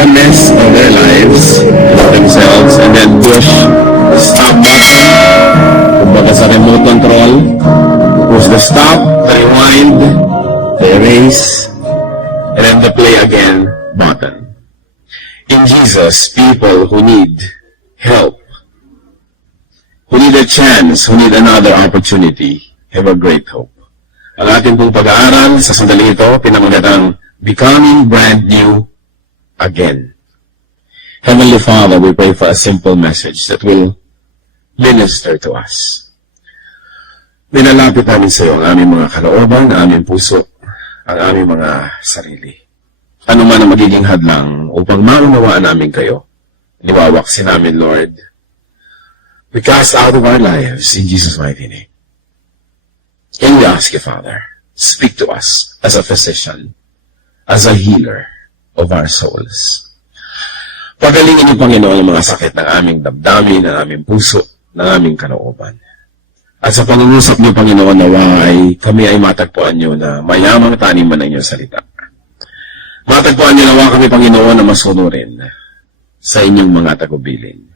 the mess of their lives, themselves, and then push the stop button, kumbaga sa remote control, push the stop, the rewind, the erase, and then the play again button. In Jesus, people who need help, who need a chance, who need another opportunity, have a great hope. Ang ating pong pag-aaral sa sandali ito, pinamagatang Becoming Brand New Again. Heavenly Father, we pray for a simple message that will minister to us. Minalapit namin sa iyo ang aming mga kalooban, ang aming puso, ang aming mga sarili. Ano man ang magiging hadlang upang maunawaan namin kayo, niwawaksin namin, Lord. We cast out of our lives in Jesus' mighty name. And we ask you, Father, speak to us as a physician, as a healer of our souls. Pagalingin niyo, Panginoon, ang mga sakit ng aming damdamin, ng aming puso, ng aming kalooban. At sa pangungusap niyo, Panginoon, nawa kami ay matagpuan niyo na mayamang taniman ng inyong salita. Matagpuan niyo nawa kami, Panginoon, na masunurin sa inyong mga tagubilin.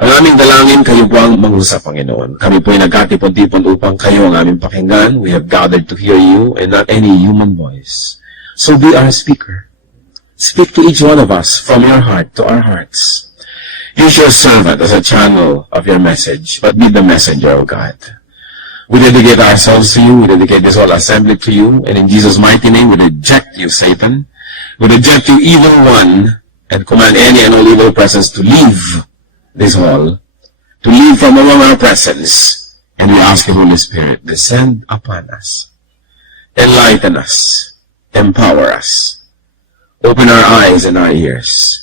Ang aming dalangin, kayo po ang mangusap, Panginoon. Kami po ay nagkatipon-tipon upang kayo ang aming pakinggan. We have gathered to hear you and not any human voice. So be our speaker. Speak to each one of us from your heart to our hearts. Use your servant as a channel of your message, but be the messenger of God. We dedicate ourselves to you. We dedicate this whole assembly to you. And in Jesus' mighty name, we reject you, Satan. We reject you, evil one, and command any and all evil presence to leave this hall, to leave from among our presence. And we ask you, Holy Spirit, descend upon us, enlighten us, empower us, open our eyes and our ears,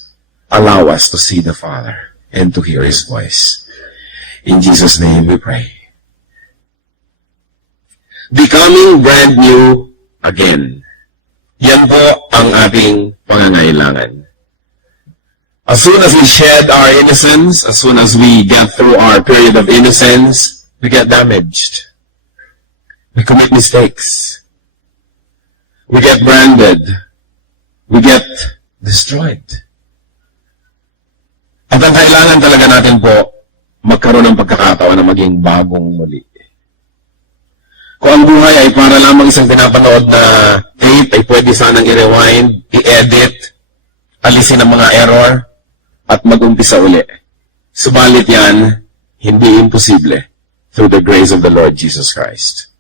allow us to see the Father and to hear His voice. In Jesus' name we pray. Becoming brand new again. Yan po ang ating pangangailangan. As soon as we shed our innocence, as soon as we get through our period of innocence, we get damaged. We commit mistakes. We get branded. We get destroyed. At ang kailangan talaga natin po, magkaroon ng pagkakataon na maging bagong muli. Kung ang buhay ay para lamang isang pinapanood na tape, ay pwede sanang i-rewind, i-edit, alisin ang mga error, at mag-umpisa uli. Subalit yan, hindi imposible through the grace of the Lord Jesus Christ.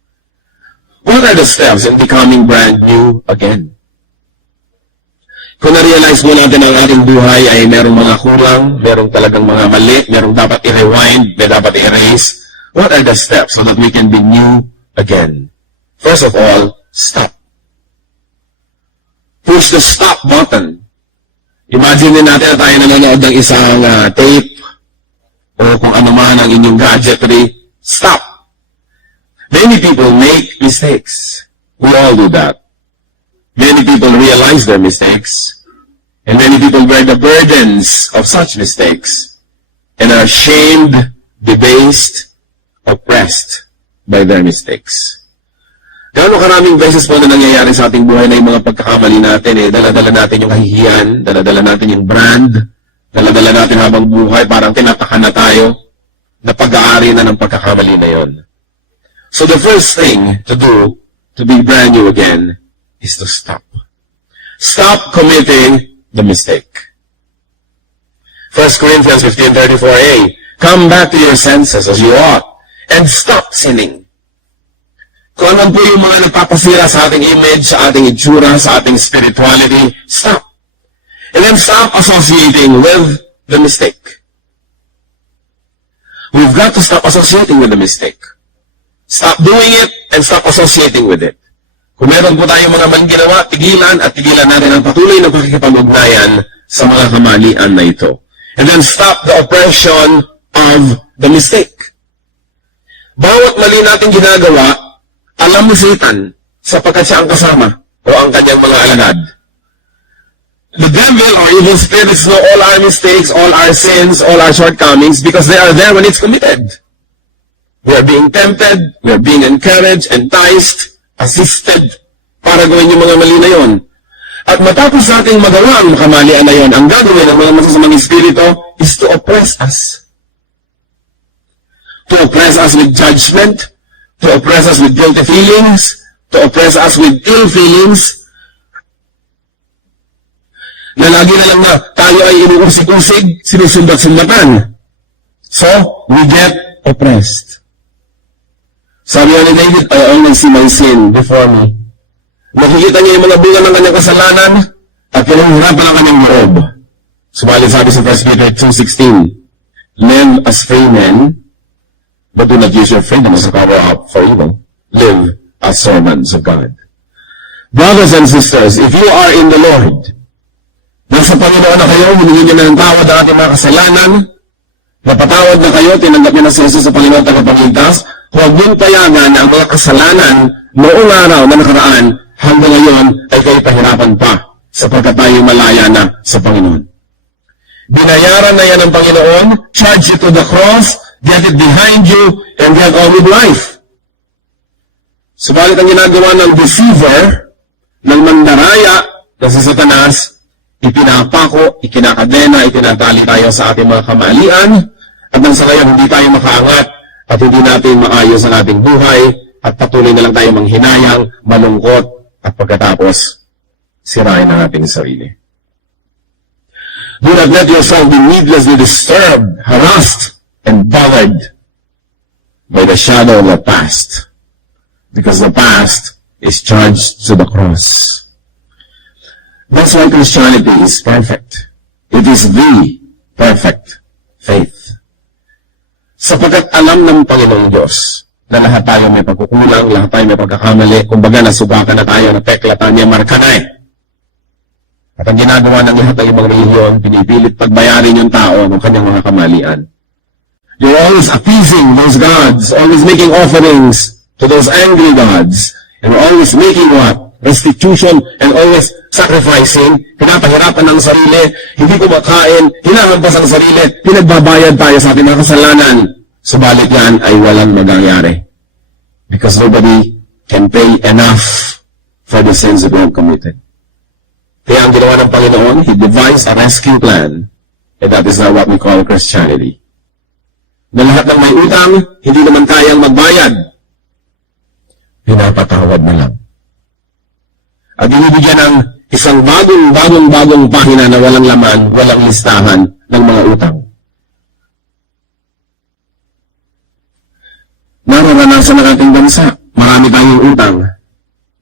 What are the steps in becoming brand new again? Kung na-realize mo natin ang ating buhay ay merong mga kulang, merong talagang mga mali, merong dapat i-rewind, may dapat i-erase, what are the steps so that we can be new again? First of all, stop. Push the stop button. Imagine natin na tayo nanonood ng isang tape o kung ano man ang inyong gadgetry. Stop. Many people make mistakes. We all do that. Many people realize their mistakes, and many people bear the burdens of such mistakes and are shamed, debased, oppressed by their mistakes. Gano'ng karaming beses po na nangyayari sa ating buhay na yung mga pagkakamali natin, dala-dala natin yung kahihiyan, dala-dala natin yung brand, dala-dala natin habang buhay, parang tinatakan na tayo, na pag-aari na ng pagkakamali na yon. So the first thing to do, to be brand new again, is to stop. Stop committing the mistake. 1 Corinthians 15:34a, come back to your senses as you ought, and stop sinning. Kung ano po yung mga nagpapasira sa ating image, sa ating itsura, sa ating spirituality, stop. And then stop associating with the mistake. We've got to stop associating with the mistake. Stop doing it and stop associating with it. Kung meron po tayong mga maling ginawa, tigilan at tigilan natin ang patuloy na pakikipag-ugnayan sa mga kamalian na ito. And then stop the oppression of the mistake. Bawat mali natin ginagawa, alam ni Satan, sapagkat siya ang kasama o ang kanyang mga alagad. The devil or evil spirits know all our mistakes, all our sins, all our shortcomings because they are there when it's committed. We are being tempted, we are being encouraged, enticed, assisted para gawin yung mga mali na yon. At matapos nating magawa ang kamalian na yon, ang gagawin ng mga masasamang espiritu is to oppress us. To oppress us with judgment, to oppress us with guilty feelings, to oppress us with ill feelings, na lagi na lang na tayo ay inuusig-usig, sinusumbat-sumbatan. So, we get oppressed. Sabi ni David, I always see my sin before me. Nakikita niya yung mga bunga ng kanyang kasalanan at pinanghirapan ang kanyang loob. Subalit sabi sa 1 Peter 2:16, live as free men, but do not use your freedom as a cover-up for evil. Live as servants of God. Brothers and sisters, if you are in the Lord, nasa Panginoon na kayo, humingi niyo na ng tawad ang ating mga kasalanan, napatawad na kayo, tinanggap niyo na si Jesus sa Panginoon tagapagligtas, huwag mong payagan na ang mga kasalanan noong araw na nakaraan hanggang ngayon ay kayo pahirapan pa sapagkat tayo malaya na sa Panginoon. Binayaran na yan ng Panginoon, charge it to the cross, get it behind you, and get on with life. Subalit ang ginagawa ng deceiver, ng mandaraya, na si Satanas, ipinapako, ikinakadena, itinatali tayo sa ating mga kamalian, at nang sa ngayon hindi tayo makaangat at hindi natin maayos ang ating buhay at patuloy na lang tayo manghinayang, malungkot at pagkatapos sirain ang ating sarili. Do not let yourself be needlessly disturbed, harassed, and bothered by the shadow of the past, because the past is charged to the cross. That's why Christianity is perfect. It is the perfect faith. Sapagkat alam ng Panginoong Diyos na lahat tayo may pagkukulang, lahat tayo may pagkakamali, kumbaga nasubakan na tayo, napeklatan niya, marka na eh. At ang ginagawa ng lahat ng ibang reliyon, pinipilit pagbayarin yung tao ng kanyang mga kamalian. You're always appeasing those gods, always making offerings to those angry gods, and always making what? Restitution, and always sacrificing, pinapahirapan ng sarili, hindi kumakain, hinahampas ang sarili, pinagbabayad tayo sa ating mga kasalanan. Subalit yan ay walang magagyari. Because nobody can pay enough for the sins that we have committed. Kaya ang ginawa ng Panginoon, He devised a rescue plan, and that is now what we call Christianity. Na lahat ng may utang, hindi naman kayang magbayad. Pinapatawad na lang. At binibigyan ng isang bagong pahina na walang laman, walang listahan ng mga utang. Nararanasan ng ating bansa, marami tayong utang.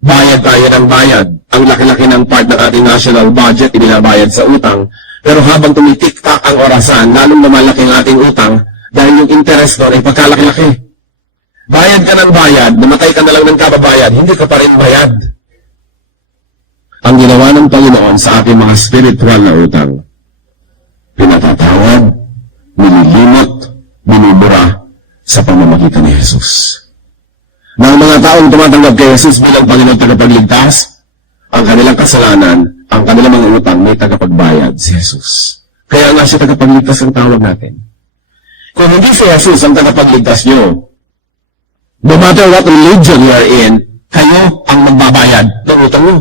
Bayad tayo ng bayad. Ang laki-laki ng part ng ating national budget, ibinabayad sa utang. Pero habang tumitik-tak ang orasan, lalong lumalaki ang ating utang dahil yung interest doon ay pagkalaki-laki. Bayad ka ng bayad, namatay ka na lang ng kababayad, hindi ka pa rin bayad. Ang ginawa ng Panginoon sa ating mga spiritual na utang, pinatatawad, nililimot, binubura sa pamamagitan ni Jesus. Na ang mga taong tumatanggap kay Jesus bilang Panginoon tagapagligtas, ang kanilang kasalanan, ang kanilang mga utang, may tagapagbayad si Jesus. Kaya nga siya tagapagligtas ang tawag natin. Kung hindi si Jesus ang tagapagligtas nyo, no matter what religion you are in, kayo ang magbabayad ng utang nyo.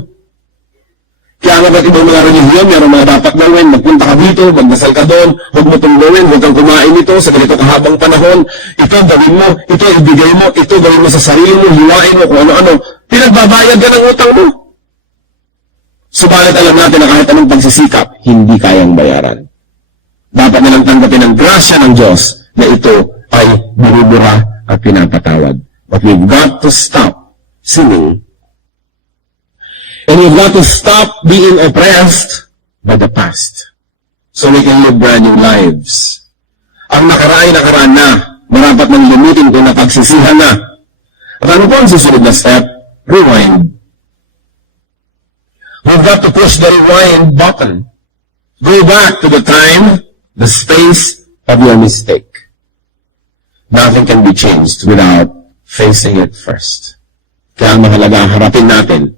Kaya nga ba't ibang mga relihiyon, mayroong mga dapat gawin, magpunta ka dito, magdasal ka doon, huwag mo itong gawin, huwag kang kumain ito sa ganito kahabang panahon, ito gawin mo, ito ibigay mo, ito gawin mo sa sarili mo, hiwain mo, kung ano-ano. Pinagbabayad ka ng utang mo. Subalit alam natin na kahit anong pagsisikap, hindi kayang bayaran. Dapat nilang tanggapin ang grasya ng Diyos na ito ay binubura at pinapatawad. But we've got to stop sinning. And we've got to stop being oppressed by the past so we can live brand new lives. Ang nakaraan na, marapat nang limitin kung napagsisihan na. At ano po ang susunod na step? Rewind. We've got to push the rewind button. Go back to the time, the space of your mistake. Nothing can be changed without facing it first. Kaya mahalaga harapin natin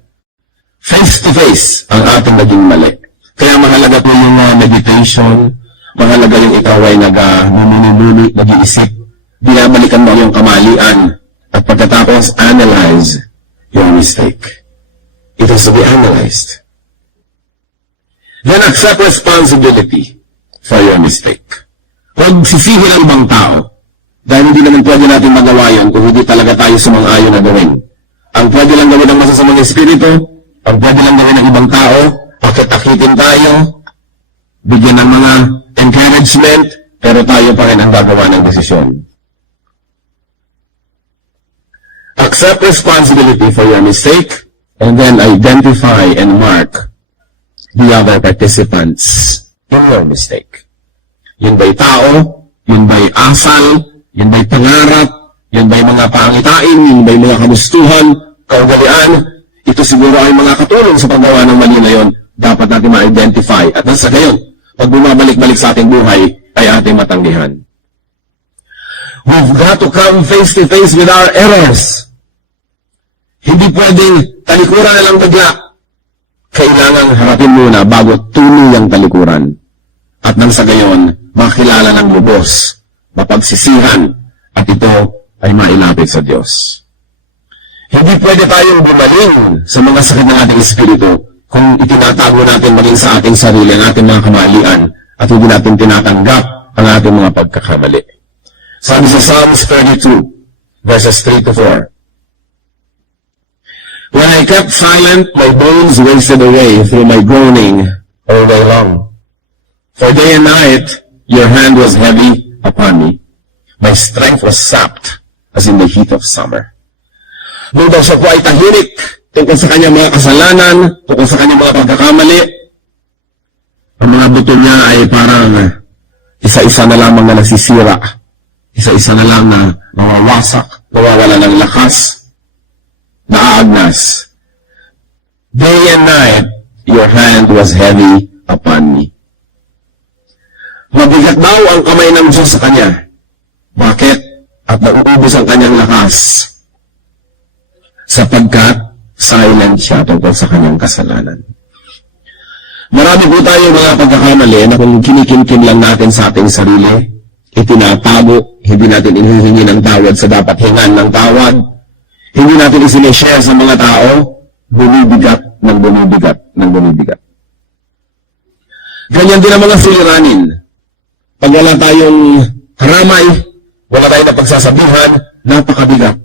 face-to-face ang ating naging mali. Kaya mahalaga po yung meditation, mahalaga yung ikaw ay nag-muni-muni, nag-iisip, binabalikan mo yung kamalian, at pagkatapos, analyze your mistake. It has to be analyzed. Then accept responsibility for your mistake. Huwag sisihin ang ibang tao. Dahil hindi naman pwede natin magawa yun kung hindi talaga tayo sumang-ayon na gawin. Ang pwede lang gawin ng masasamang espiritu, ang pwede lang gawin ng ibang tao, akit-akitin tayo, bigyan ng mga encouragement, pero tayo pa rin ang gagawa ng desisyon. Accept responsibility for your mistake, and then identify and mark the other participants in your mistake. Yun ba'y tao? Yun ba'y asal? Yun ba'y pangarap? Yun ba'y mga pangitain? Yun ba'y mga kagustuhan? Kaugalian? Ito siguro ay mga katulong sa paggawa ng mali na yun. Dapat natin ma-identify. At nasa gayon, pag bumabalik-balik sa ating buhay, ay ating matanggihan. We've got to come face to face with our errors. Hindi pwedeng talikuran na lang bigla. Kailangan harapin muna bago tuluyang talikuran. At nang sa gayon, makilala ng lubos, mapagsisihan, at ito ay mailapit sa Diyos. Hindi pwede tayong bumaling sa mga sakit ng ating espiritu kung itinatago natin maging sa ating sarili ang ating mga kamalian at hindi natin tinatanggap ang ating mga pagkakamali. Sabi sa Psalms 32, verses 3 to 4. When I kept silent, my bones wasted away through my groaning all day long. For day and night, your hand was heavy upon me. My strength was sapped as in the heat of summer. Nung daw siya po ay tahimik tungkol sa kanyang mga kasalanan, tungkol sa kanyang mga pagkakamali, ang mga buto niya ay parang isa-isa na lamang na nasisira. Isa-isa na lang na mawawasak, nawawala ng lakas, naagnas. Day and night, your hand was heavy upon me. Mabigat daw ang kamay ng Diyos sa kanya. Bakit? At nauubos ang kanyang lakas. Sapagkat silent siya tungkol sa kanyang kasalanan. Marami po tayo mga pagkakamali na kung kinikim-kim lang natin sa ating sarili, itinatago, hindi natin inihingi ng tawad sa dapat hingan ng tawad, hindi natin isinishare sa mga tao, bumibigat ng bumibigat ng bumibigat. Ganyan din ang mga suliranin. Pag wala tayong karamay, wala tayong napagsasabihan, napakabigat.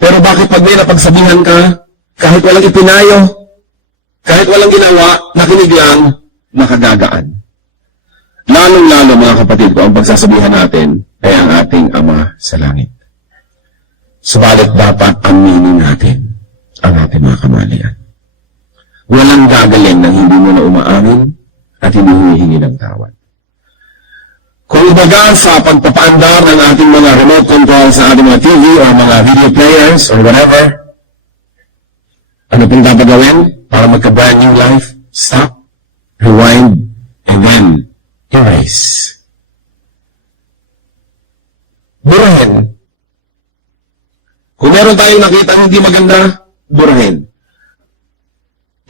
Pero bakit pag may napagsabihan ka, kahit walang ipinayo, kahit walang ginawa, nakinig lang, nakagagaan. Lalong-lalo mga kapatid ko, ang pagsasabihan natin ay ang ating Ama sa langit. Subalit dapat aminin natin ang ating mga kamalian. Walang gagaling nang hindi mo na umaamin at hindi humihingi ng tawad. Kung ibaga sa pagpapaandar ng ating mga remote control sa ating mga TV o mga video players or whatever, ano pong dapat gawin para magka-brand new life? Stop, rewind, and then erase. Burahin. Kung meron tayong nakita hindi maganda, burahin.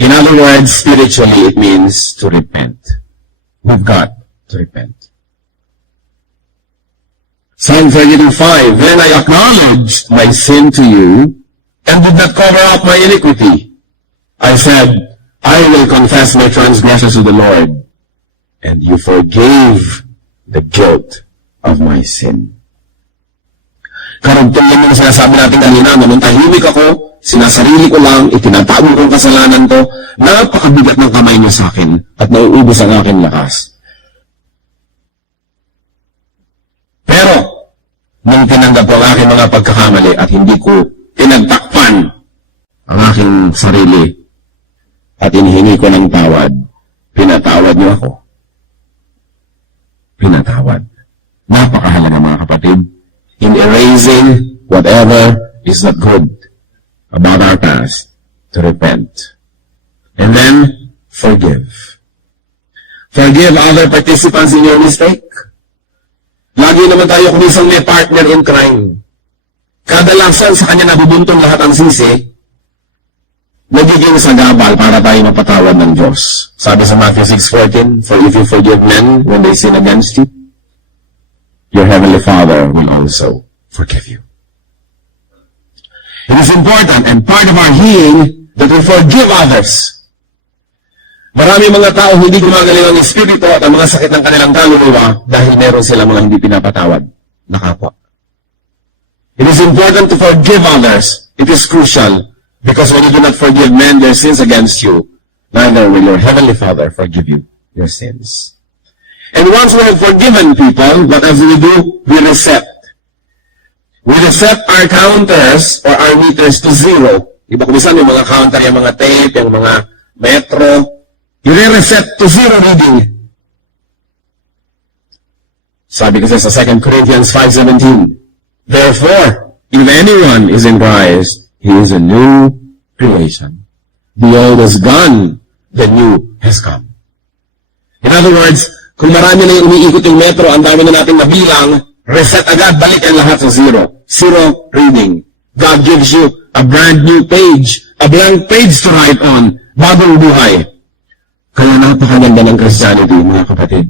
In other words, spiritually, it means to repent. We've got to repent. Psalm 32:5, Then I acknowledged my sin to you, and did not cover up my iniquity. I said, I will confess my transgressions to the Lord, and you forgave the guilt of my sin. Karugtong yan yung sinasabi natin kanina, nung tahimik ako, sinasarili ko lang, itinatago kong kasalanan ko, napakabigat ng kamay niyo sa akin, at nauubos ang aking lakas. Pero, nung tinanggap ko ang aking mga pagkakamali at hindi ko pinagtakpan ang aking sarili at inihingi ko ng tawad, pinatawad niyo ako. Pinatawad. Napakahalaga mga kapatid. In erasing whatever is not good about our past, to repent. And then, forgive. Forgive other participants in your mistake. Lagi naman tayo kung isang may partner in crime. Kadalasan sa kanya nabubuntong lahat ang sisi, nagiging sagabal para tayo mapatawad ng Diyos. Sabi sa Matthew 6:14, For if you forgive men when they sin against you, your heavenly Father will also forgive you. It is important and part of our healing that we forgive others. Marami mga tao hindi gumagaling ang espiritu at ang mga sakit ng kanilang kaluluwa dahil meron silang mga hindi pinapatawad na kapwa. It is important to forgive others. It is crucial because when you do not forgive men their sins against you, neither will your heavenly Father forgive you your sins. And once we have forgiven people, whatever we do, we reset. We reset our counters or our meters to zero. Iba kung saan yung mga counter, yung mga tape, yung mga metro, i-reset to zero reading. Sabi kasi sa 2 Corinthians 5:17, therefore, if anyone is in Christ, he is a new creation. The old is gone, the new has come. In other words, kung marami na yung umiikot yung metro, ang dami na natin nabilang, reset agad, balik ang lahat sa zero. Zero reading. God gives you a brand new page, a blank page to write on, bagong buhay. Kaya napakaganda ng Christianity, mga kapatid.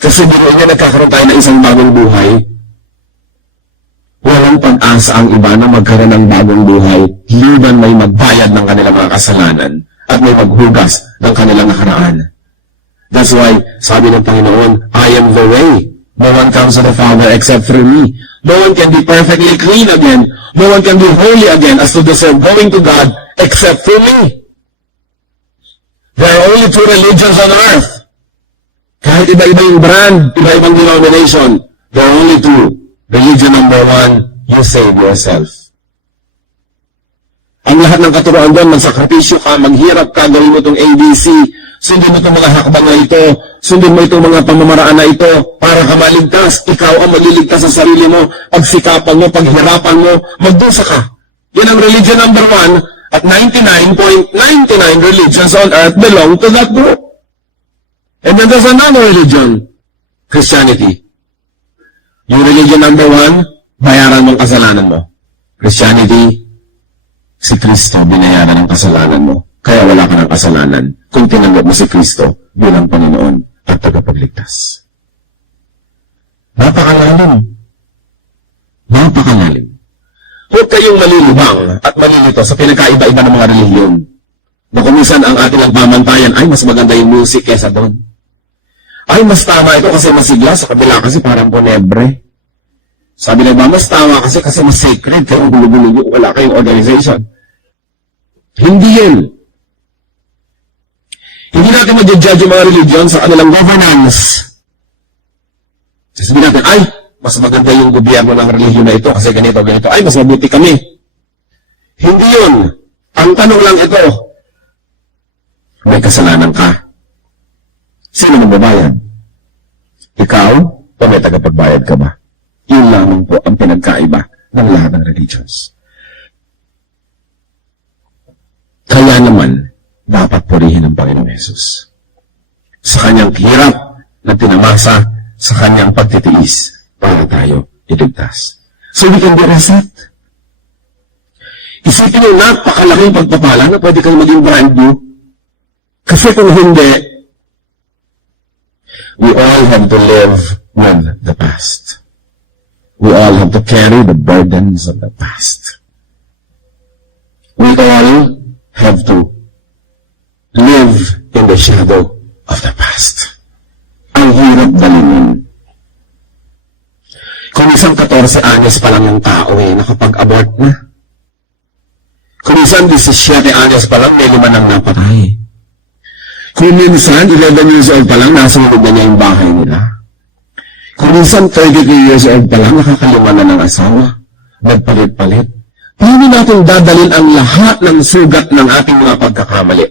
Kasi biruin niya nagkakaroon tayo ng isang bagong buhay, walang pag-asa ang iba na magkaroon ng bagong buhay, liban may magbayad ng kanilang mga kasalanan at may maghugas ng kanilang nakaraan. That's why, sabi ng Panginoon, I am the way. No one comes to the Father except through me. No one can be perfectly clean again. No one can be holy again as to deserve going to God except through me. There are only two religions on earth. Kahit iba-iba yung brand, iba-ibang denomination, there are only two. Religion number one, you save yourself. Ang lahat ng katuroan doon, magsakripisyo ka, maghirap ka, gawin mo itong ABC, sundin mo itong mga hakbang na ito, sundin mo itong mga pamamaraan na ito, para ka maligtas, ikaw ang magliligtas sa sarili mo, pagsikapan mo, paghirapan mo, magdusa ka. Yan ang religion number one, at 99.99 religions on earth belong to that group. And then there's another religion, Christianity. Yung religion number one, bayaran mong kasalanan mo. Christianity, si Kristo binayaran ng kasalanan mo. Kaya wala ka ng kasalanan kung tinanggap mo si Kristo bilang Panginoon at tagapagligtas. Napakalalim. Napakalalim. Huwag kayong malilibang at malilito sa pinagkaiba-iba ng mga relihiyon. Na kumisan ang ating nagmamantayan, ay mas maganda yung music kesa doon. Ay, mas tama ito kasi masigla, sa kabila kasi parang ponebre. Sabi na ba, mas tama kasi mas sacred, kayong gulo-gulo nyo, wala kayong organization. Hindi yun. Hindi natin mag-judge yung mga religion sa kanilang governance. Sabi natin, ay, mas maganda yung gobyerno ng relihiyon na ito kasi ganito, ganito. Ay, mas mabuti kami. Hindi yun. Ang tanong lang ito, may kasalanan ka. Sino magbabayad? Ikaw o may tagapagbayad ka ba? Yun lamang po ang pinagkaiba ng lahat ng religions. Kaya naman, dapat purihin ang Panginoong Yesus. Sa kanyang hirap na tinamasa, sa kanyang pagtitiis, para tayo iligtas. So we can be reset. Isipin yung napakalaking pagpapala na pwede kang maging brand new. Kasi kung hindi, we all have to live with the past. We all have to carry the burdens of the past. We all have to live in the shadow of the past. Ang hirap dalinin. Kung isang 14 anyos pa lang yung tao nakapag-abort na. Kung isang 17 anyos pa lang, may 5 nang napatay. Kung minsan, 11 years old pa lang, nasunod na niya yung bahay nila. Kung minsan, 33 years old pa lang, nakakalima na ng asawa. Nagpalit-palit. Paano natin dadalhin ang lahat ng sugat ng ating mga pagkakamali?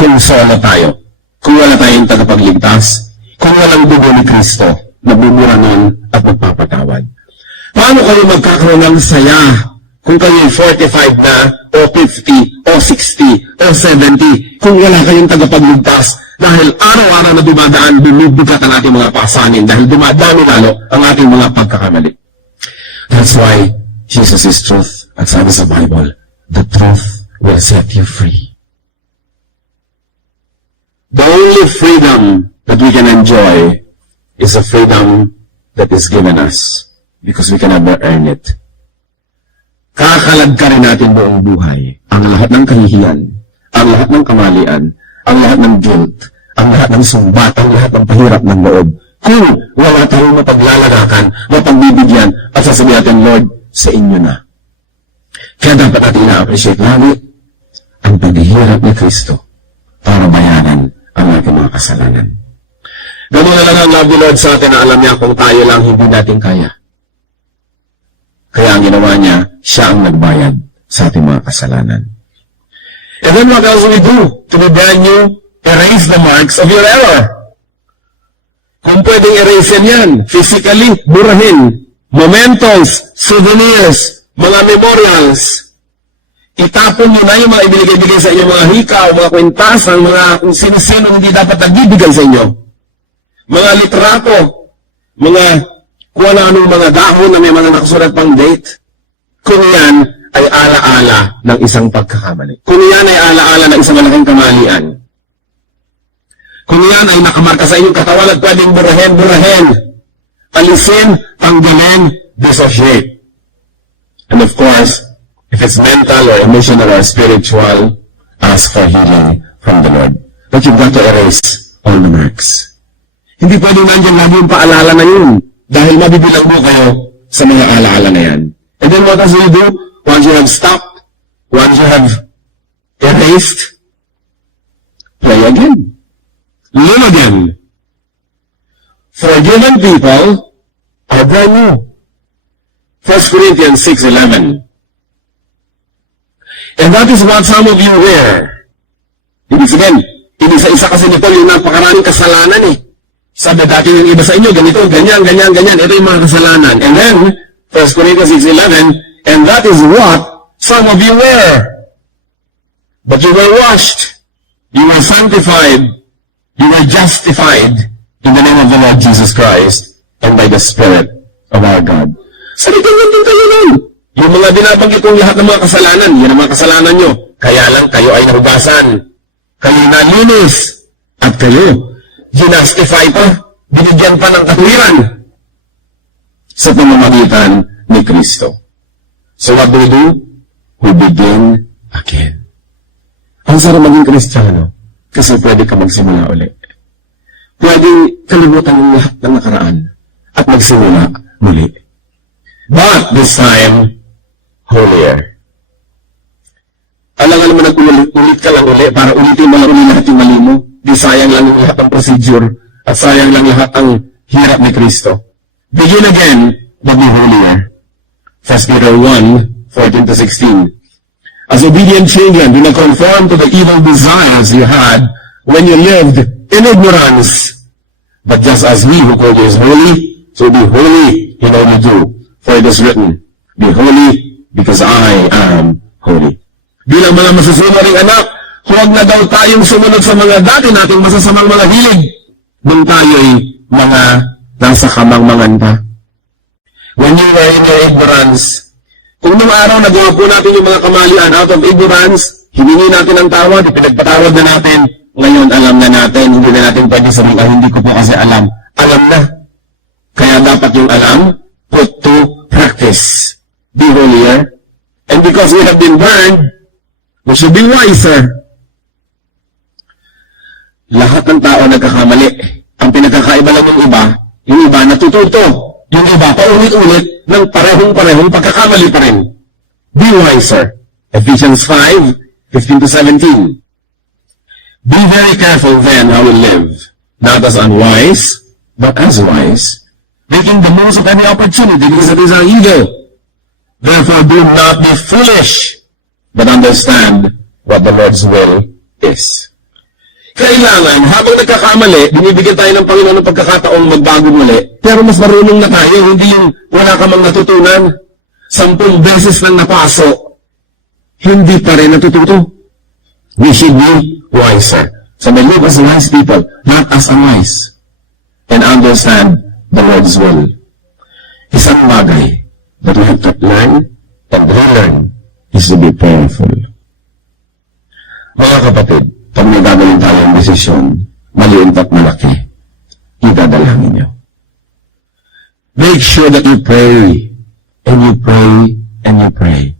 Kung solo tayo, kung wala tayong tagapagligtas, kung walang dugo ni Kristo, nabubura nun at magpapatawad. Paano kayo magkakaroon ng saya kung kayo 45 na, o 50, o 60, o 70, kung wala kayong tagapagligtas, dahil araw-araw na dumadaan, bumubugat ang ating mga pasanin, dahil dumadami lalo ang ating mga pagkakamali. That's why Jesus is truth. At sabi sa Bible, the truth will set you free. The only freedom that we can enjoy is a freedom that is given us because we can never earn it. Kakalagkarin natin buong buhay ang lahat ng kahihiyan, ang lahat ng kamalian, ang lahat ng guilt, ang lahat ng sumbat, ang lahat ng pahirap ng loob. Kung wala tayong mapaglalagakan, mapagbibigyan, at sasabihin natin, Lord, sa inyo na. Kaya dapat natin na-appreciate lagi ang paghihirap ni Kristo para bayaran ang ating mga kasalanan. Ganun na lang ang love ni Lord sa atin na alam niya kung tayo lang hindi natin kaya. Kaya ang ginawa niya, siya ang nagbayad sa ating mga kasalanan. And then what else we do to be brand new? Erase the marks of your error. Kung pwedeng erase yan, physically, burahin. Mementos, souvenirs, mga memorials. Itapon nyo na yung mga ibinigay-bigay sa inyo, mga hikaw, mga kwentasan, mga kung sino-sino hindi dapat nagbibigay sa inyo. Mga litrato, mga kung ano-anong mga dahon na may mga nakasulat pang date. Kung yan ay alaala ng isang pagkakamali. Kung yan ay alaala ng isang malaking kamalian. Kung yan ay nakamarka sa inyong katawan at pwedeng burahin, alisin, tanggalin, dissociate. And of course, if it's mental or emotional or spiritual, ask for healing from the Lord. But you've got to erase all the marks. Hindi pwedeng nandiyan lagi yung paalala na yun. Dahil mabibilang mo kayo sa mga alaala na yan. And then what does he do? Once you have stopped, once you have erased, pray again. Live again. Forgiven people are brand new. 1 Corinthians 6:11. And that is what some of you wear. Ibig sabihin, inisa-isa kasi nito yung napakaraming kasalanan eh. Sabi dati yung iba sa inyo, ganito, ganyan. Ito yung mga kasalanan. And then, 1 Corinthians 6:11, and that is what some of you wear. But you were washed. You were sanctified. You were justified in the name of the Lord Jesus Christ and by the Spirit of our God. Salitan yan din kayo nun. Yung mga binabanggit kong lahat ng mga kasalanan, yan ang mga kasalanan nyo. Kaya lang kayo ay nahugasan. Kayo nalinis. At kayo, ginastify pa, binigyan pa ng katuwiran sa pamamagitan ni Kristo. So what do? We begin again. Ang sarap maging Kristiyano kasi pwede ka magsimula ulit. Pwede kalimutan ang lahat ng nakaraan at magsimula muli. But this time, holier. Alangan naman nag-ulit ka lang ulit para ulitin mo lang ulit lahat yung mali mo. Di sayang lang lahat ang procedure at sayang lang lahat ang hirap ni Kristo. Begin again, but be holier. 1 Peter 1:14-16. As obedient children, do not conform to the evil desires you had when you lived in ignorance. But just as He who called you is holy, so be holy in all you do. For it is written, be holy because I am holy. Bilang mga masusunuring anak, huwag na daw tayong sumunod sa mga dati nating masasamang mga hilig. Nung tayo'y mga nasa kamangmangan pa. When you were in your ignorance, kung nung araw nagawa po natin yung mga kamalian out of ignorance, hiningi natin ang tawad, pinagpatawad na natin. Ngayon alam na natin, hindi na natin pwede sabihin, hindi ko po kasi alam. Alam na. Kaya dapat yung alam, put to practice. Be holier. And because we have been burned, we should be wiser. Lahat ng tao nagkakamali. Ang pinagkakaiba lang yung iba natututo. Yung iba paulit-ulit ng parehong pagkakamali pa rin. Be wiser. Ephesians 5:15-17. Be very careful then how you live, not as unwise, but as wise, making the most of any opportunity because it is our evil. Therefore do not be foolish, but understand what the Lord's will is. Kailangan, habang nagkakamali, binibigyan tayo ng Panginoon ng pagkakataong magbago muli, pero mas marunong na tayo, hindi yung wala ka mang natutunan. 10 beses nang napaso, hindi pa rin natututo. We should be wiser. So we live as wise people, not as unwise. And understand the Lord's will. Isang bagay that we have to learn and relearn is to be prayerful. Mga kapatid, pag may gagawin tayong desisyon, maliit at malaki, idadalangin niyo. Make sure that you pray, and you pray, and you pray.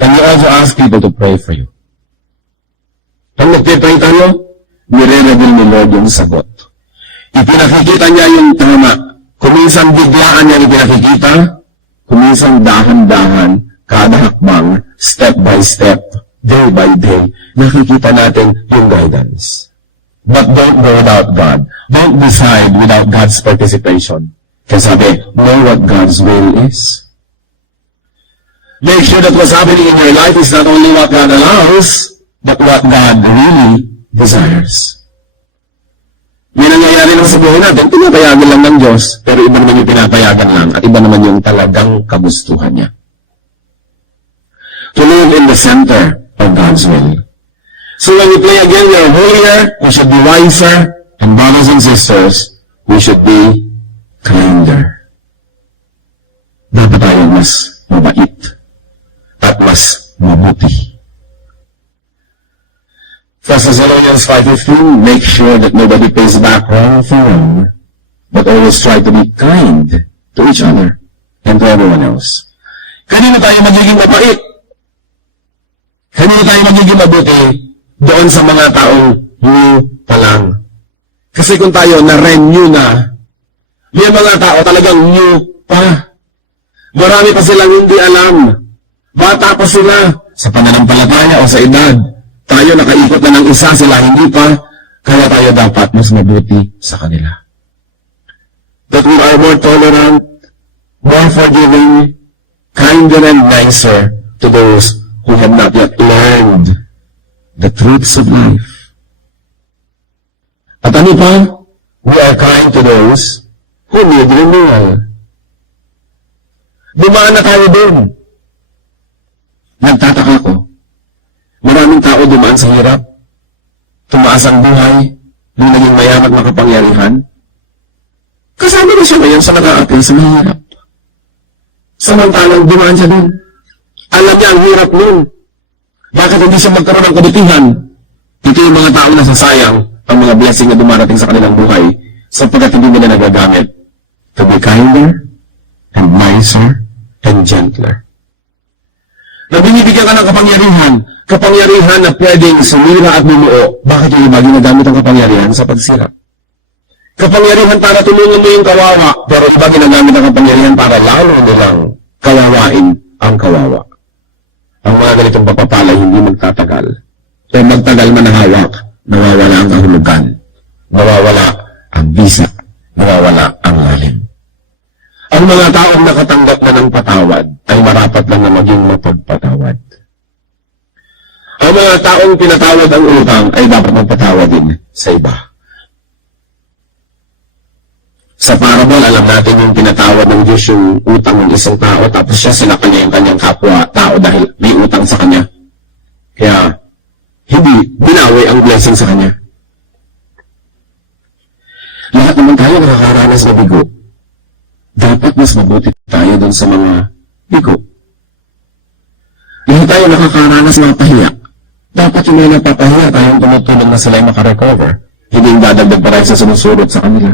And you also ask people to pray for you. Pag nagpipray tayo, nire-reveal ni Lord yung sagot. Ipinakikita niya yung tama. Kuminsan biglaan niya ipinakikita, kuminsan dahan-dahan, kada hakbang, step by step, day by day, nakikita natin yung guidance. But don't go without God. Don't decide without God's participation. Kasi sabi, know what God's will is. Make sure that what's happening in your life is not only what God allows, but what God really desires. May nangyayari lang sa buhay natin, pinapayagan lang ng Diyos, pero iba naman yung pinapayagan lang, at iba naman yung talagang kagustuhan niya. To live in the center of God's will. So when we play again, we are holier, we should be wiser, and brothers and sisters, we should be kinder. Dapat tayo mas mabait at mas mabuti. 1 Thessalonians 5:15, make sure that nobody pays back wrong for wrong, but always try to be kind to each other and to everyone else. Kanino tayo magiging mabait? Kanino tayo magiging mabuti? Doon sa mga taong new pa lang. Kasi kung tayo na-renew na, yung mga tao talagang new pa. Marami pa silang hindi alam. Bata pa sila sa pananampalataya o sa edad. Tayo nakaikot na ng isa, sila hindi pa. Kaya tayo dapat mas mabuti sa kanila. That we are more tolerant, more forgiving, kinder and nicer to those who have not yet learned the truths of life. At ano pa? We are kind to those who need renewal. Dumaan na tayo doon. Nagtataka ko. Maraming tao dumaan sa hirap. Tumaas ang buhay nung naging mayaman at makapangyarihan. Kasama na siya ngayon sa nag-aatil sa mahirap. Samantalang dumaan siya doon. Alam niya ang hirap nun. Bakit hindi siya magkaroon ng kabutihan? Ito yung mga tao na sasayang ang mga blessing na dumarating sa kanilang buhay sapagkat hindi nila nagagamit to be kinder and nicer and gentler. Na binibigyan ka ng kapangyarihan na pwedeng sumira at bumuo. Bakit yung iba ginagamit ang kapangyarihan sa pagsira? Kapangyarihan para tulungan mo yung kawawa, pero iba ginagamit ang kapangyarihan para lalo nilang kawawain ang kawawa. Ang mga ganitong pagpapalay hindi magtatagal. Kaya magtagal man ang hawak, nawawala ang kahulugan, nawawala ang bisa, nawawala ang lalim. Ang mga taong nakatanggap na ng patawad ay marapat lang na maging mapagpatawad. Ang mga taong pinatawad ang utang ay dapat magpatawad din sa iba. Sa parable, alam natin yung pinatawad ng Diyos yung utang ng isang tao, tapos siya sinakal niya yung kanyang kapwa-tao dahil may utang sa kanya. Kaya, hindi binawi ang blessing sa kanya. Lahat naman tayo nakakaranas na bigo. Dapat mas mabuti tayo dun sa mga bigo. Lahat tayo nakakaranas ng pahiya. Dapat yung mga napapahiya tayong tumutulong na sila ay makarecover. Hindi yung dadagdag pa tayo sa sinusurot sa kanila.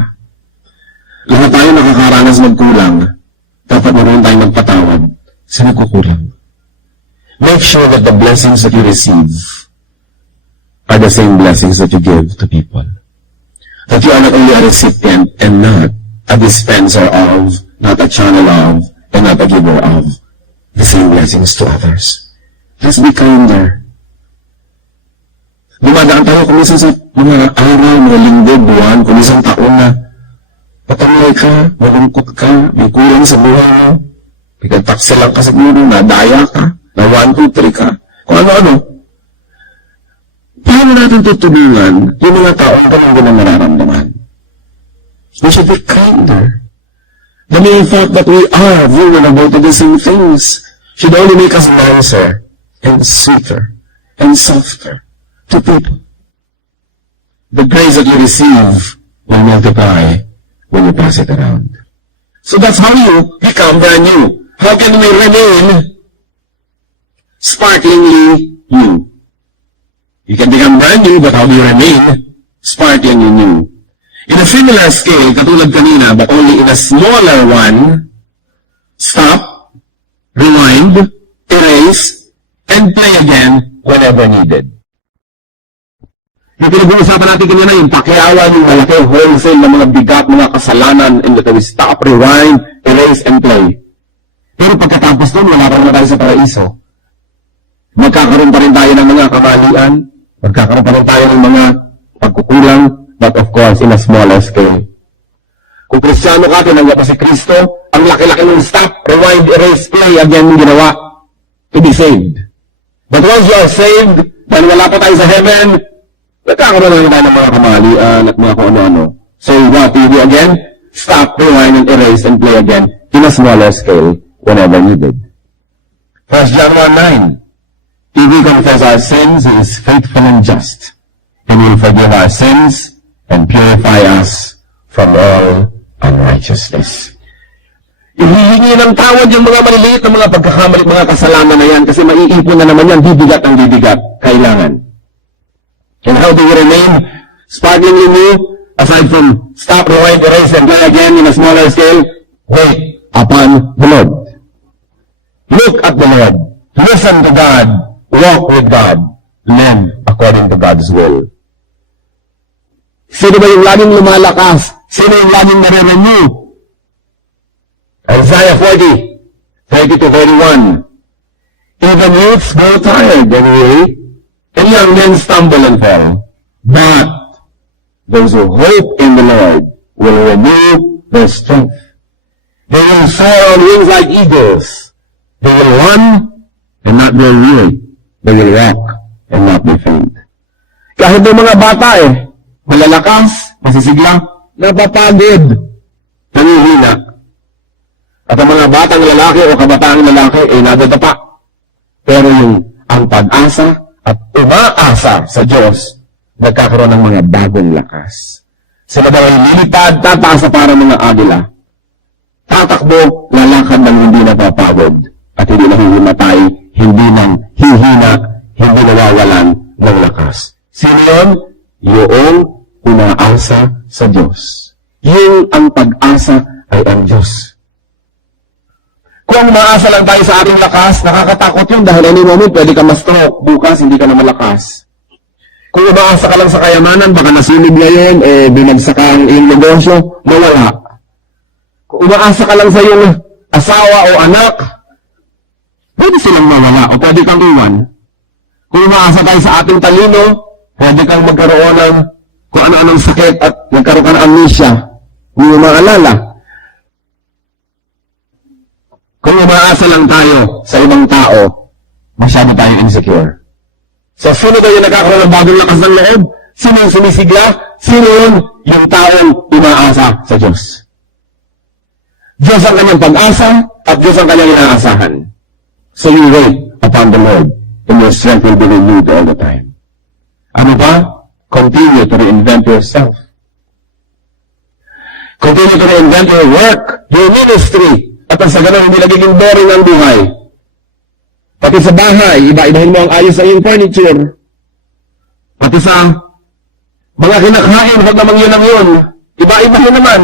Lahat tayo nakakaranas magkulang. Dapat naroon tayong magpatawad sa nagkukulang. Make sure that the blessings that you receive are the same blessings that you give to people. That you are not only a recipient and not a dispenser of, not a channel of, and not a giver of the same blessings to others. Let's be kinder. Dumadaan tayo kumisan sa mga araw, mga linggo, buwan, kumisan taon na patamay ka, malungkot ka, may kulang sa buhay mo, pagkataksi lang ka siguro, nadaya ka, na 1, 2, 3 ka, kung ano-ano. Paano natin tutulungan yung mga taong ganun din ang nararamdaman? We should be kinder. The mere fact that we are vulnerable to the same things should only make us nicer and sweeter and softer to people. The praise that you receive will multiply when you pass it around. So that's how you become brand new. How can we remain sparklingly new? You can become brand new, but how do you remain sparklingly new? In a similar scale, katulad kanina, but only in a smaller one, stop, rewind, erase, and play again whenever needed. Yung pinag-uusapan natin kanina, yung pakyawan, yung malaki, wholesale ng mga bigat, mga kasalanan, and that we stop, rewind, erase, and play. Pero pagkatapos nun, wala pa naman tayo sa paraiso. Magkakaroon pa rin tayo ng mga kamalian, magkakaroon pa rin tayo ng mga pagkukulang, but of course, in a smaller scale. Kung Kristiyano ka, tinanggap mo si Kristo, ang laki-laki ng stop, rewind, erase, play, again yung ginawa to be saved. But once you are saved, dahil wala pa tayo sa heaven, nagkakaroon na tayo ng mga kamalian at mga kung ano-ano. So what do you do again? Stop, rewind, and erase, and play again in a smaller scale whenever needed. 1 John 1:9. If we confess our sins, He is faithful and just, and will forgive our sins and purify us from all unrighteousness. Ihihingi ng tawad yung mga maliliit na mga pagkakamali, mga kasalanan na yan, kasi maiipon na naman yan, bibigat ang bibigat. Kailangan. And how do we remain sparklingly new? Aside from stop, rewind, erase, and play again in a smaller scale, wait upon the Lord. Look at the Lord. Listen to God. Walk with God. Live according to God's will. Sino ba yung laging lumalakas? Sino yung laging nare-renew? Isaiah 40, 30-31. Even youths grow tired and weary, and young men stumble and fall. But those who hope in the Lord will renew their strength. They will soar on wings like eagles. They will run and not grow weary. They will walk and not be faint. Kahit yung mga bata malalakas, masisigla, napapagod, nanghihina. At ang mga batang lalaki o kabataang lalaki ay nadadapa. Pero ang pag-asa at umaasa sa Diyos, nagkakaroon ng mga bagong lakas. Sila daw ay lilipad, tataas para mga agila. Tatakbo, lalakad ng hindi napapagod. At hindi nahihimatay, hindi nang hihina, hindi nawawalan ng lakas. Sino yun? Yung umaasa sa Diyos. Yung ang pag-asa ay ang Diyos. Kung umaasa lang tayo sa ating lakas, nakakatakot yun dahil any moment pwede ka ma-stroke, bukas hindi ka na malakas. Kung umaasa ka lang sa kayamanan, baka nasilib na yun, binagsak ang iyong negosyo, mawala. Kung umaasa ka lang sa iyong asawa o anak, pwede silang mawala o pwede kang iwan. Kung umaasa tayo sa ating talino, pwede kang magkaroon ng kung ano-anong sakit at magkaroon ka ng amnesia. Hindi mo maalala. Kung umaasa lang tayo sa ibang tao, masyado tayo insecure. So, sino ba yung nagkakaroon ng bagong lakas ng loob? Sino yung sumisigla? Sino yun? Yung taong umaasa sa Diyos. Diyos ang kanyang pag-asa at Diyos ang kanyang inaasahan. So you wait upon the Lord and your strength will be renewed all the time. Ano ba? Continue to reinvent yourself. Continue to reinvent your work, your ministry. At sa ganun, hindi nagiging boring ang buhay. Pati sa bahay, iba-ibahin mo ang ayos sa iyong furniture. Pati sa mga kinakain, huwag namang yun ang yun. Iba-ibahin naman.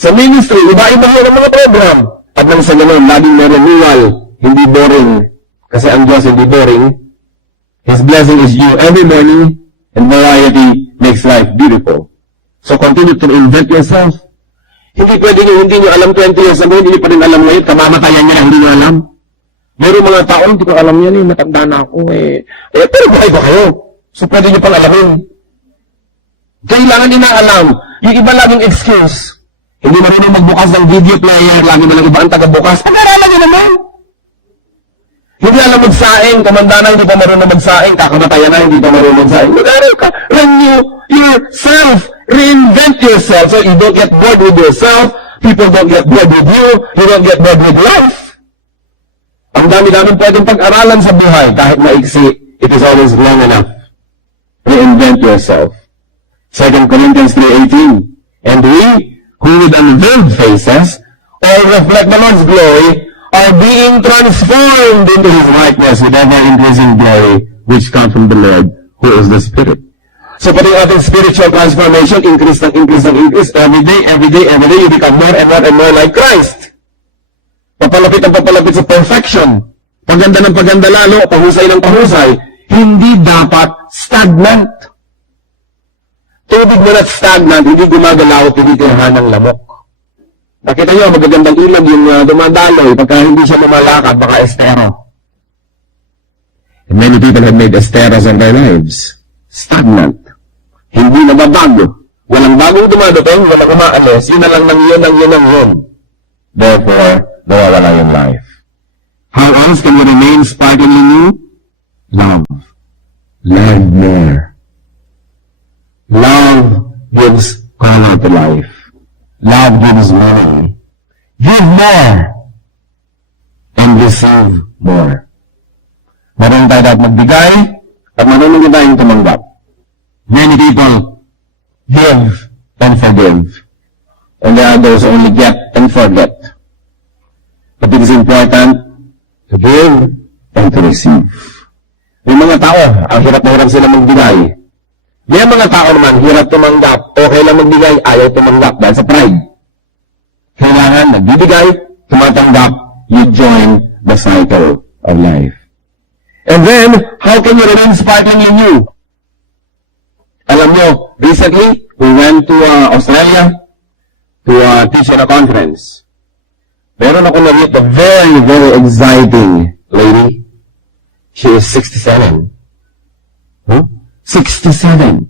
Sa ministry, iba-ibahin ang mga program. At nang sa ganun, laging may renewal, hindi boring. Kasi ang Diyos hindi boring. His blessing is due every morning, and variety makes life beautiful. So continue to reinvent yourself. Hindi pwede hindi nyo alam 20 years ago, hindi nyo pa rin alam ngayon, kamamatayan niya, hindi nyo alam. Meron mga tao, hindi ko alam yan matanda na ako pero buhay ba kayo? So pwede nyo pang alamin. Kailangan inaalam. Yung iba laging excuse. Hindi marunong magbukas ng video player, lagi na lang iba ang taga-bukas. Pag-aralan nyo naman. Hindi alam magsaing, kamandana, hindi pa marunong magsaing, kakamatayan na, hindi pa marunong magsaing. Mag-aral ka, renew yourself, reinvent yourself, so you don't get bored with yourself, people don't get bored with you don't get bored with life. Ang dami-daming pwedeng pag-aralan sa buhay, kahit maiksi, it is always long enough. Reinvent yourself. 2 Corinthians 3:18. And we, who with unveiled faces, all reflect the Lord's glory, are being transformed into His likeness with ever-increasing glory, which comes from the Lord, who is the Spirit. So, pati yung ating spiritual transformation, increase, every day, you become more and more like Christ. Papalapit ang papalapit sa perfection. Paganda ng paganda lalo, pahusay ng pahusay. Hindi dapat stagnant. tubig mo na stagnant, hindi gumagalaw, tinitirahan ng lamok. Nakita nyo, magagandang ilog yung dumadaloy, pagka hindi siya lumalakad, baka estero. And many people have made esteros in their lives. Stagnant. Hindi nababago. Walang bagong dumadating, walang umaalis, yun na lang ng yun. Therefore, nawawala yung life. How else can we remain sparkling new? Love. Love more. Love gives color to life. Love gives money. Give more. And receive more. Marunong tayo dapat magbigay, at marunong din tayong tumanggap. Many people give and forgive. And there are those who only get and forget. But it is important to give and to receive. Yung mga tao, ang hirap na hirap sila magbigay. May mga tao naman, hirap tumanggap, okay lang magbigay, ayaw tumanggap dahil sa pride. Kailangan nagbibigay, tumatanggap, you join the cycle of life. And then, how can you remain sparkling new? Alam nyo, recently, we went to Australia to teach in a conference. Meron ako na-meet a very, very exciting lady. She is 67. 67.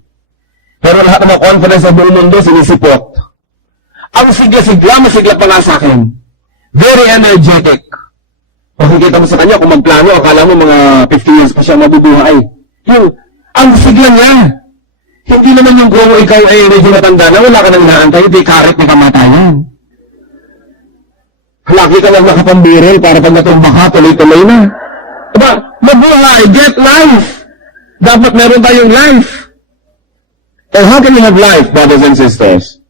Pero lahat ng mga conference sa buong mundo, sinisipot. Ang sigla-sigla, masigla pa nga sa akin. Very energetic. Makikita mo sa kanya, kung magplano, akala mo mga 50 years pa siya mabubuhay. Yung, ang sigla niya. Hindi naman yung kung ikaw ay medyo matanda na, wala ka nang inaantay, di karet na kamatayan. Laki ka lang nakapambiril para pag natumba ka, tuloy-tuloy na. Diba? Mabuhay, get life. Dapat meron tayong life. And how can you have life, brothers and sisters?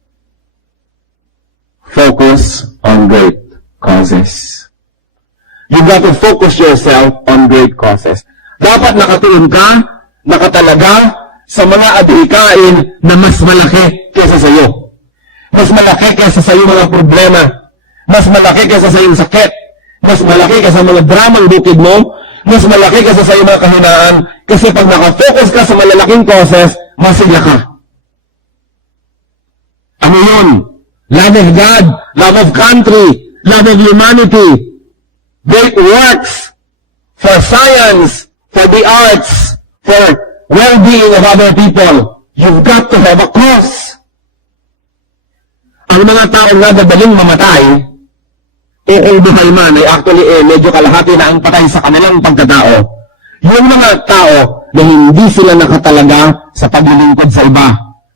Focus on great causes. You got to focus yourself on great causes. Dapat nakatuon ka, nakatalaga sa mga adhikain na mas malaki kaysa sa iyo. Mas malaki kaysa sa iyong mga problema. Mas malaki kaysa sa iyong sakit. Mas malaki kaysa mga dramang bukid mo. Mas malaki kaysa sa iyong mga kahinaan. Kasi pag nakafocus ka sa malalaking causes, masigla ka. Ano yun? Love of God, love of country, love of humanity, great works, for science, for the arts, for well-being of other people. You've got to have a cause. Ang mga taong nagadaling mamatay, kung buhay man, ay actually medyo kalahati na ang patay sa kanilang pagkatao. Yung mga tao na hindi sila nakatalaga sa paglilingkod sa iba,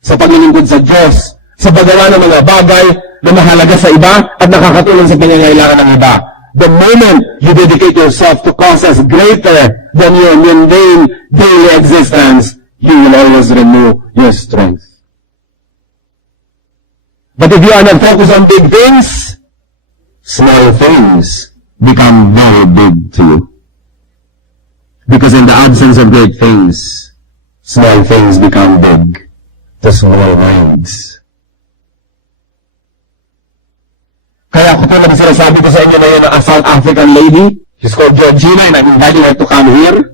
sa paglilingkod sa Diyos, sa paggawa ng mga bagay na mahalaga sa iba at nakakatulong sa pangangailangan ng iba. The moment you dedicate yourself to causes greater than your mundane daily existence, you will always renew your strength. But if you are not focused on big things, small things become very big to you. Because in the absence of great things, small things become big to small minds. Kaya ako talagang sinasabi ko sa inyo na yun, a South African lady, she's called Georgina, and I'm inviting her to come here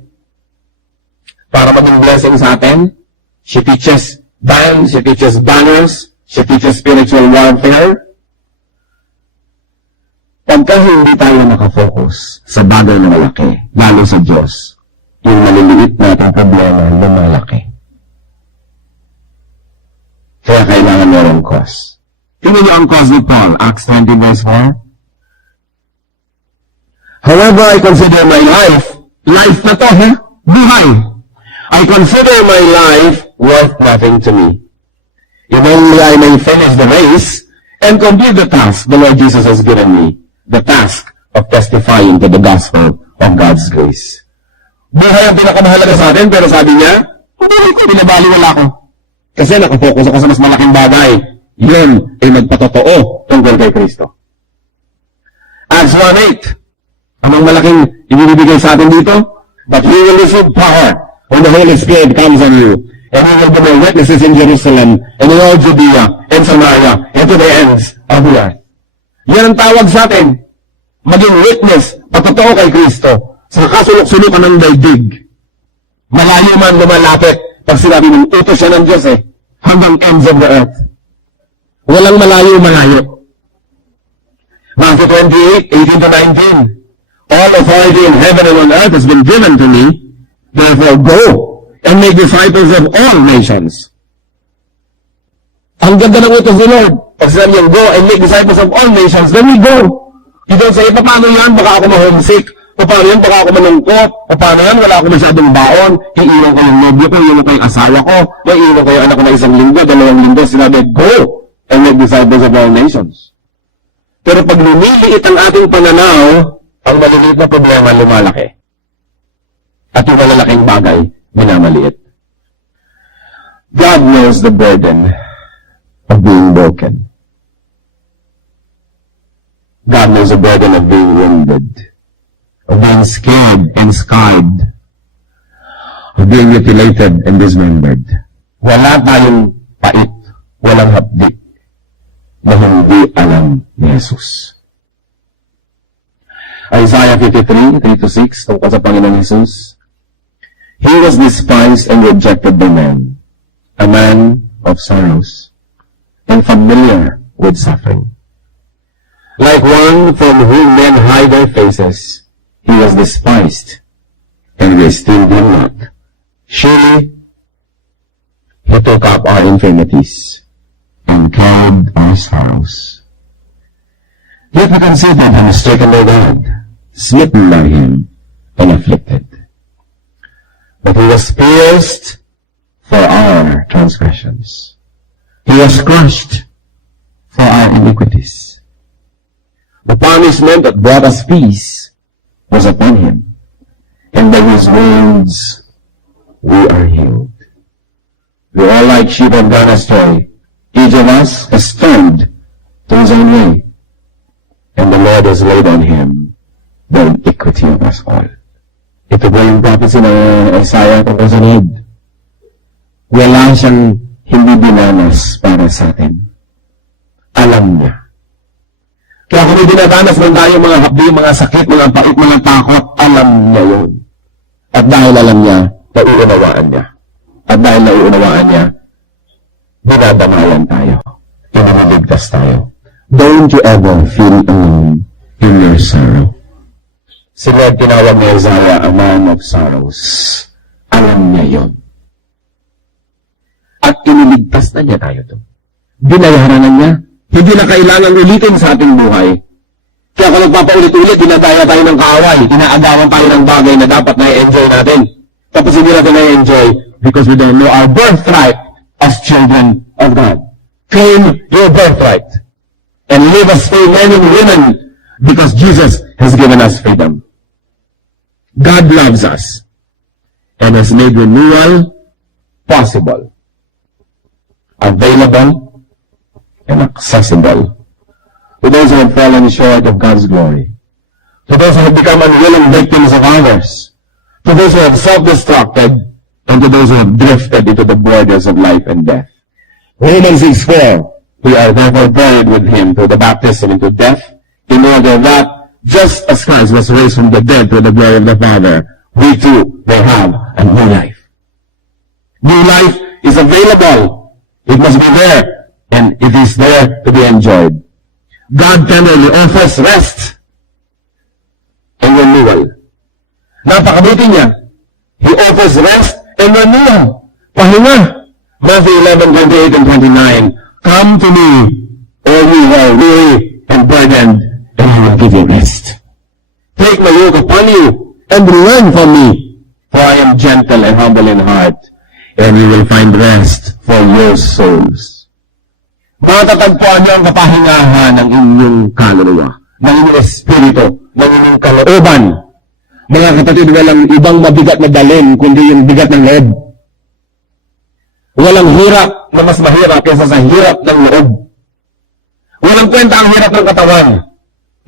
para maging blessing sa atin. She teaches dance, she teaches banners, she teaches spiritual warfare. Pagka hindi tayo nakafocus sa bagay na malaki, lalo sa Diyos, yung maliliit nating problema, lumalaki. Kaya kailangan merong cause. Tingnan niyo ang cause ni Paul, Acts 20 verse 4. However, I consider my life na to, buhay. I consider my life worth nothing to me. If only I may finish the race and complete the task the Lord Jesus has given me, the task of testifying to the gospel of God's grace. Buhay ang pinakamahalaga sa atin, pero sabi niya, hindi ko, pinabaliwala ko. Kasi nakafocus ako sa mas malaking bagay. Yun ay magpatotoo tungkol kay Kristo. Acts 1:8. Anong malaking ibibigay sa atin dito? But you will receive power when the Holy Spirit comes on you. And you will be my witnesses in Jerusalem, and in all Judea, and Samaria, and to the ends of the earth. Yan ang tawag sa atin. Maging witness, patotoo kay Kristo, sa kasulok-sulukan ng daigdig. Malayo man lumalapit, pag sinabi ng utos siya ng Diyos hanggang ends of the earth. Walang malayo-malayo. Matthew 28, 18 to 19. All authority in heaven and on earth has been given to me. Therefore go and make disciples of all nations. Ang ganda ng utos ni Lord. Pag sinabi niya, go and make disciples of all nations, then we go. You don't say, paano yan? Baka ako ma-homesick. Paano yan? Baka ako malungkot. Paano yan? Wala ako masyadong baon. Iiwan ko yung nobyo ko, iiwan ko yung asawa ko, iiwan ko yung anak ko na 1 linggo, 2 linggo. Sinabi, go and make disciples of all nations. Pero pag lumiliit ang ating pananaw, ang maliliit na problema lumalaki. At yung malalaking bagay, minamaliit. God knows the burden of being broken. God knows the burden of being wounded, of being scared and scarred, of being mutilated and dismembered. Wala tayong pait, walang hapdik na hindi alam ni Jesus. Isaiah 53, 3-6, tungkol sa Panginoon Jesus. He was despised and rejected by men, a man of sorrows, and familiar with suffering. Like one from whom men hide their faces, he was despised, and we esteemed him not. Surely, he took up our infirmities, and carried our sorrows. Yet we considered him stricken by God, smitten by him, and afflicted. But he was pierced for our transgressions. He was crushed for our iniquities. The punishment that brought us peace was upon him, and by his wounds we are healed. We all like sheep have gone astray. Each of us has turned to his own way, and the Lord has laid on him the iniquity of us all. Ito po yung prophecy ng Isaiah tungkol sa need. Wala siyang hindi dinanas para sa atin. Alam niya. Kaya kung may dinadanas man tayo mga hapdi, mga sakit, mga pait, mga takot, alam niya yun. At dahil alam niya, nauunawaan niya. At dahil nauunawaan niya, dinadamayan tayo. Iniligtas tayo. Don't you ever feel alone in your sorrow. Si Lord tinawag ni Isaiah a man of sorrows. Alam niya yun. At iniligtas na niya tayo doon. Binayaran na niya. Hindi na kailangan ulitin sa ating buhay. Kaya kung nagpapaulit-ulit, dinadaya tayo ng kaaway, inaagawan tayo ng bagay na dapat na-enjoy natin. Tapos hindi natin na-enjoy because we don't know our birthright as children of God. Claim your birthright and live as free men and women because Jesus has given us freedom. God loves us and has made renewal possible, available, and accessible to those who have fallen short of God's glory, to those who have become unwilling victims of others, to those who have self-destructed, and to those who have drifted into the borders of life and death. Romans 6:4, we are therefore buried with him through the baptism into death, in order that, just as Christ was raised from the dead through the glory of the Father, we too may have a new life. New life is available. It must be there. And it is there to be enjoyed. God tenderly offers rest and renewal. Napakabuti niya. He offers rest and renewal. Pahinga. Matthew 11:28 and 29. Come to me, all you who are weary and burdened, and I will give you rest. Take my yoke upon you, and learn from me, for I am gentle and humble in heart, and you will find rest for your souls. Matatagpuan niyo ang kapahingahan ng inyong kaluluwa, ng inyong espiritu, ng inyong kalooban. Mga kapatid, walang ibang mabigat na dalhin, kundi yung bigat ng loob. Walang hirap na mas mahirap kaysa sa hirap ng loob. Walang kwenta ang hirap ng katawan.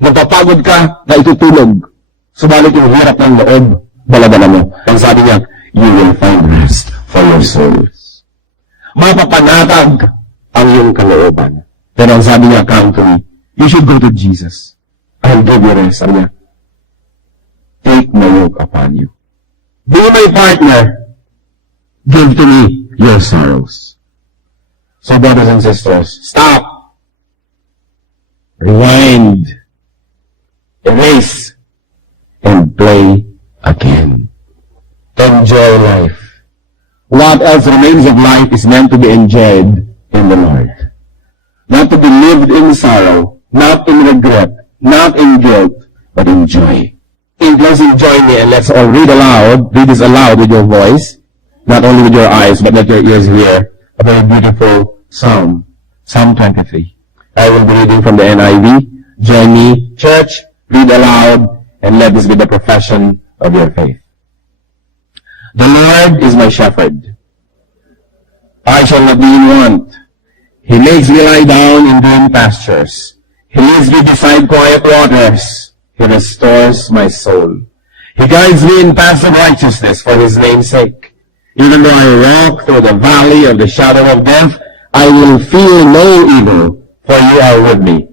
Magpapagod ka na itutulog. Subalit yung hirap ng loob, dala-dala mo. Ang sabi niya, you will find rest for your souls. Mapapanatag ang iyong kalooban. Pero ang sabi niya, come to me. You should go to Jesus. I'll give you rest. Sabi niya, take my yoke upon you. Be my partner. Give to me your sorrows. So brothers and sisters, Stop. Rewind. erase, and play again. Enjoy life. What else remains of life is meant to be enjoyed in the Lord. Not to be lived in sorrow, not in regret, not in guilt, but in joy. In closing, join me and let's all read this aloud with your voice, not only with your eyes, but let your ears hear a very beautiful psalm, Psalm 23. I will be reading from the NIV. Join me, church, read aloud, and let this be the profession of your faith. The Lord is my shepherd. I shall not be in want. He makes me lie down in green pastures. He leads me beside quiet waters. He restores my soul. He guides me in paths of righteousness for his name's sake. Even though I walk through the valley of the shadow of death, I will feel no evil, for you are with me.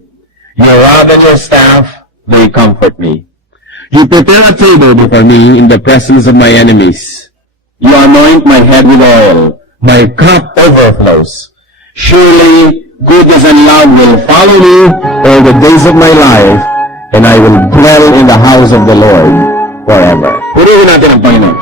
Your rod and your staff, they comfort me. You prepare a table before me in the presence of my enemies. You anoint my head with oil. My cup overflows. Surely goodness and love will follow me all the days of my life, and I will dwell in the house of the Lord forever. Purihin natin ang Panginoon.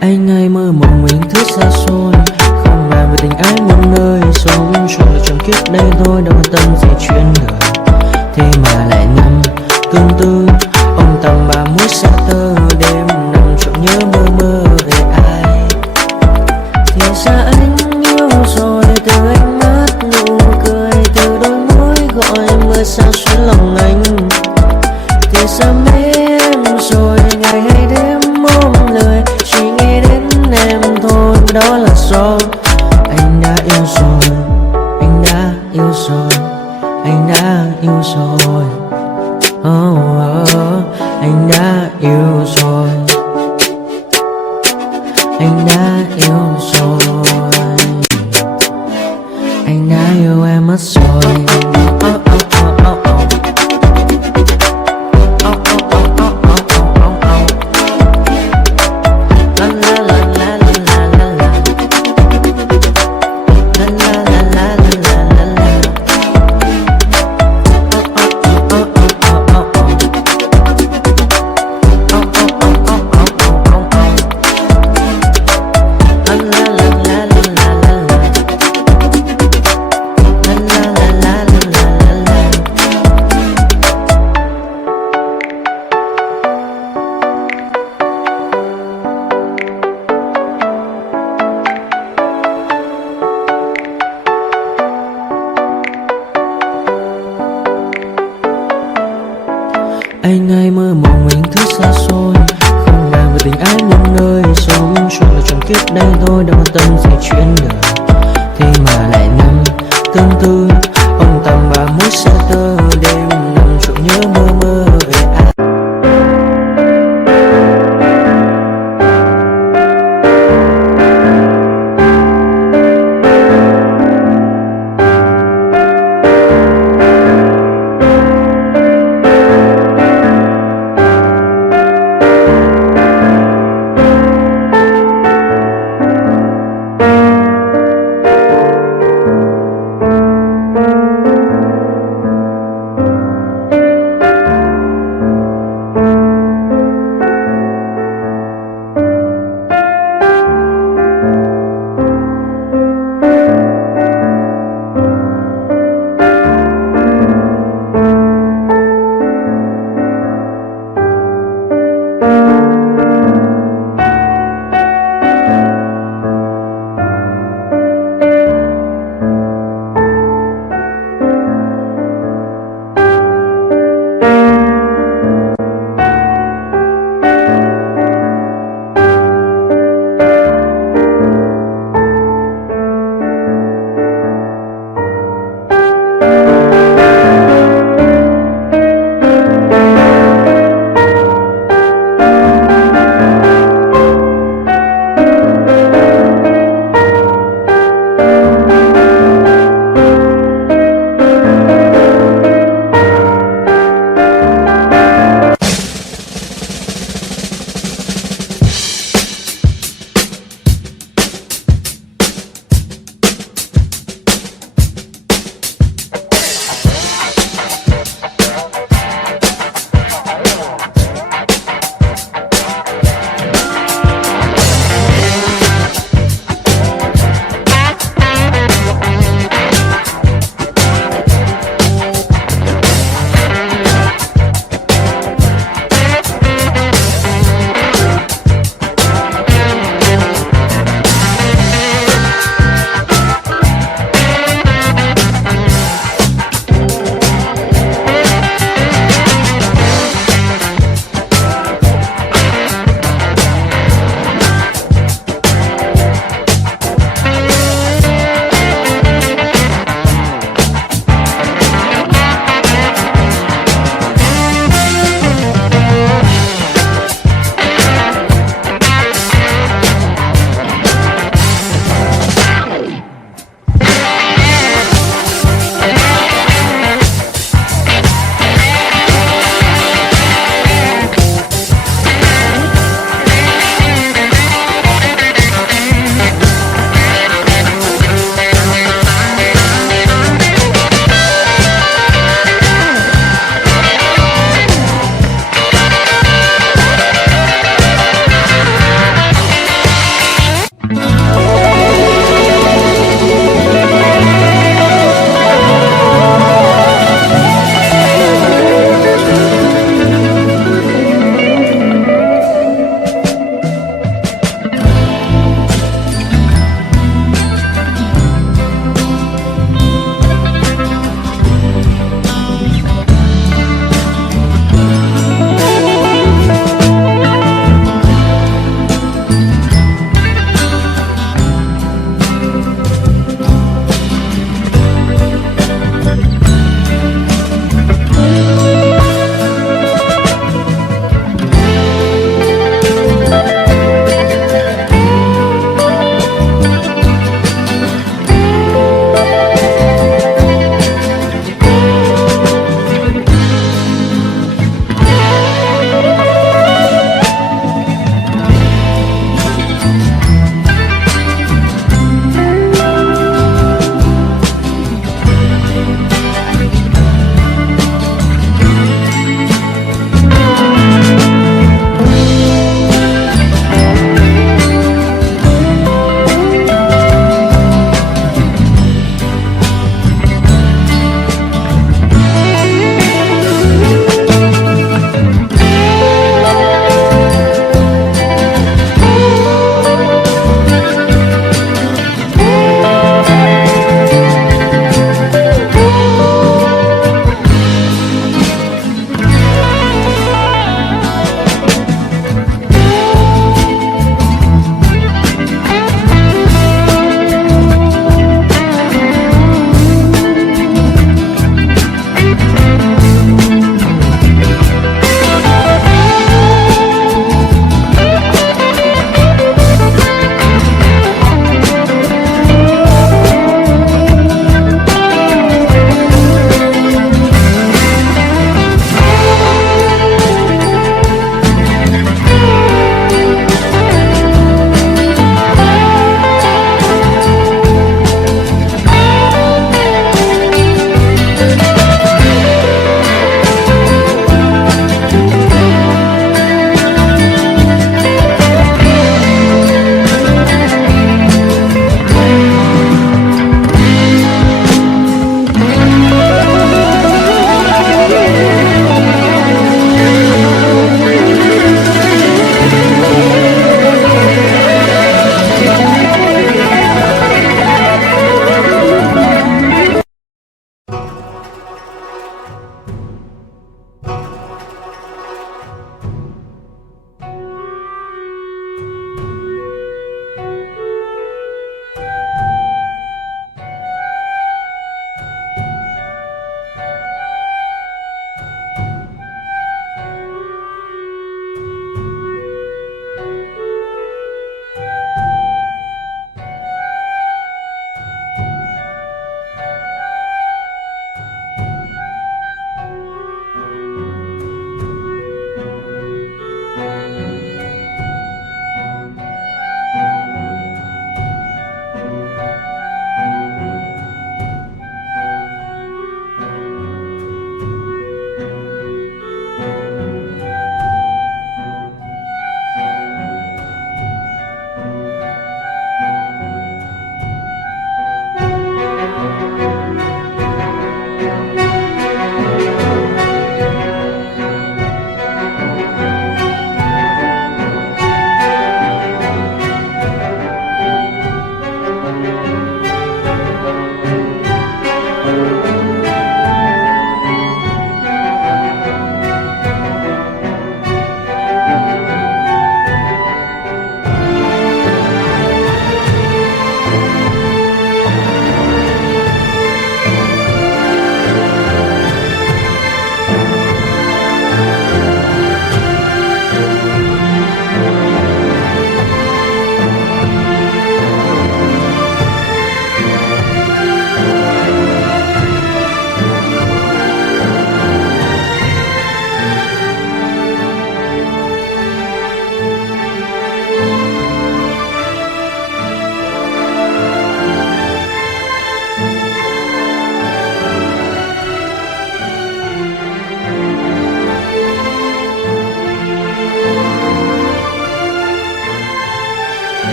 Anh ai mơ mộng mình thứ xa xôi, không màng về tình ái muôn nơi, sống trôi trong kiếp đây thôi, đâu quan tâm gì chuyện đời. Thế mà lại nằm tương tư, ông tầm bà mũi xa tơ, đêm nằm trộm nhớ mơ mơ về ai. Thì ra anh yêu rồi, từ ánh mắt nụ cười, từ đôi môi gọi mưa sao xuyên lòng anh. Thì ra mê em rồi, ngày hay đêm ôm lời, chỉ nghĩ đến em thôi, đó là do anh đã yêu rồi, anh đã yêu rồi, anh đã yêu rồi. Anh đã yêu rồi, anh đã yêu rồi, anh đã yêu em mất rồi. kiếp đây thôi, đâu quan tâm gì chuyện đời.